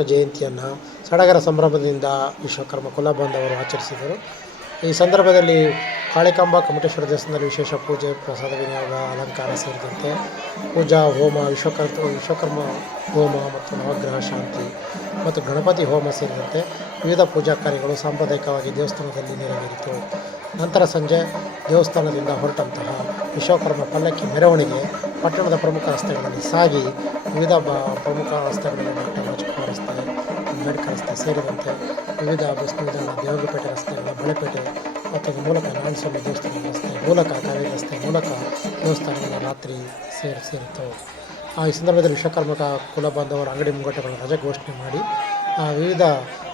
ಜಯಂತಿಯನ್ನು ಸಡಗರ ಸಂಭ್ರಮದಿಂದ ವಿಶ್ವಕರ್ಮ ಕುಲ ಬಾಂಧವರು ಆಚರಿಸಿದರು. ಈ ಸಂದರ್ಭದಲ್ಲಿ ಕಾಳಿಕಾಂಬ ಕಮಟೇಶ್ವರ ದೇವಸ್ಥಾನದಲ್ಲಿ ವಿಶೇಷ ಪೂಜೆ, ಪ್ರಸಾದ, ವಿನಿಯೋಗ, ಅಲಂಕಾರ ಸೇರಿದಂತೆ ಪೂಜಾ, ಹೋಮ, ವಿಶ್ವಕರ್ಮ ವಿಶ್ವಕರ್ಮ ಹೋಮ ಮತ್ತು ನವಗ್ರಹ ಶಾಂತಿ ಮತ್ತು ಗಣಪತಿ ಹೋಮ ಸೇರಿದಂತೆ ವಿವಿಧ ಪೂಜಾ ಕಾರ್ಯಗಳು ಸಾಂಪ್ರದಾಯಿಕವಾಗಿ ದೇವಸ್ಥಾನದಲ್ಲಿ ನೆರವೇರಿತು. ನಂತರ ಸಂಜೆ ದೇವಸ್ಥಾನದಿಂದ ಹೊರಟಂತಹ ವಿಶ್ವಕರ್ಮ ಪಲ್ಲಕ್ಕಿ ಮೆರವಣಿಗೆ ಪಟ್ಟಣದ ಪ್ರಮುಖ ರಸ್ತೆಗಳಲ್ಲಿ ಸಾಗಿ ವಿವಿಧ ಪ್ರಮುಖ ರಸ್ತೆಗಳಲ್ಲಿ ಡಾಕ್ಟರ್ ರಸ್ತೆ ಅಂಬೇಡ್ಕರ್ ರಸ್ತೆ ಸೇರಿದಂತೆ ವಿವಿಧ ಬಸ್ ನಿಲ್ದಾಣ ದೇವರಪೇಟೆ ರಸ್ತೆ ಬಳೆಪೇಟೆ ಮತ್ತು ಅದರ ಮೂಲಕ ನಾರಾಯಣಸ್ವಾಮಿ ದೇವಸ್ಥಾನ ರಸ್ತೆ, ಮೂಲಕ ಕಾವೇರಿ ರಸ್ತೆ, ಮೂಲಕ ದೇವಸ್ಥಾನಗಳ ರಾತ್ರಿ ಸೇರಿ ಸೇರಿತು ಆ, ಈ ಸಂದರ್ಭದಲ್ಲಿ ವಿಶ್ವಕರ್ಮಕ ಕುಲ ಬಾಂಧವರ ಅಂಗಡಿ ಮುಂಗಟ್ಟುಗಳನ್ನು ರಜೆ ಘೋಷಣೆ ಮಾಡಿ ವಿವಿಧ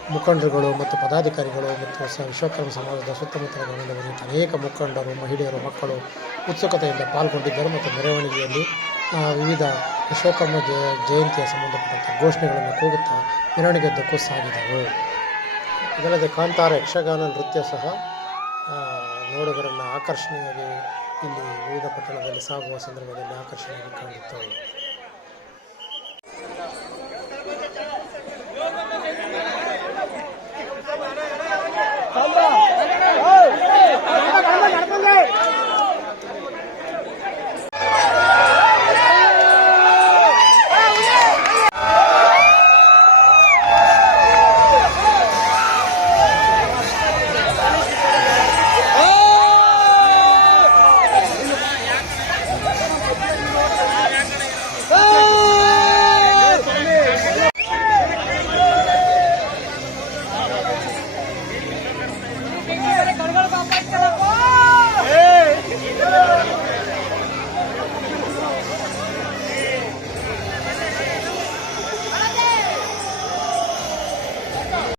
ಮುಖಂಡರುಗಳು ಮತ್ತು ಪದಾಧಿಕಾರಿಗಳು ಮತ್ತು ವಿಶ್ವಕರ್ಮ ಸಮಾಜದ ಸುತ್ತಮುತ್ತಲ ಅನೇಕ ಮುಖಂಡರು, ಮಹಿಳೆಯರು, ಮಕ್ಕಳು ಉತ್ಸುಕತೆಯಿಂದ ಪಾಲ್ಗೊಂಡಿದ್ದರು ಮತ್ತು ಮೆರವಣಿಗೆಯಲ್ಲಿ ವಿವಿಧ ಅಶೋಕಮ್ಮ ಜಯ ಜಯಂತಿಯ ಸಂಬಂಧಪಟ್ಟಂಥ ಘೋಷಣೆಗಳನ್ನು ಕೂಗುತ್ತಾ ಮೆರವಣಿಗೆದ್ದಕ್ಕೂ ಸಾಗಿದವು. ಇದಲ್ಲದೆ ಕಾಂತಾರ ಯಕ್ಷಗಾನ ನೃತ್ಯ ಸಹ ನೋಡುಗರನ್ನು ಆಕರ್ಷಣೆಯಾಗಿ ಇಲ್ಲಿ ವಿವಿಧ ಪಟ್ಟಣದಲ್ಲಿ ಸಾಗುವ ಸಂದರ್ಭದಲ್ಲಿ ಆಕರ್ಷಣೆಯಾಗಿ ಕಂಡಿತ್ತು. Mabait ka lang po.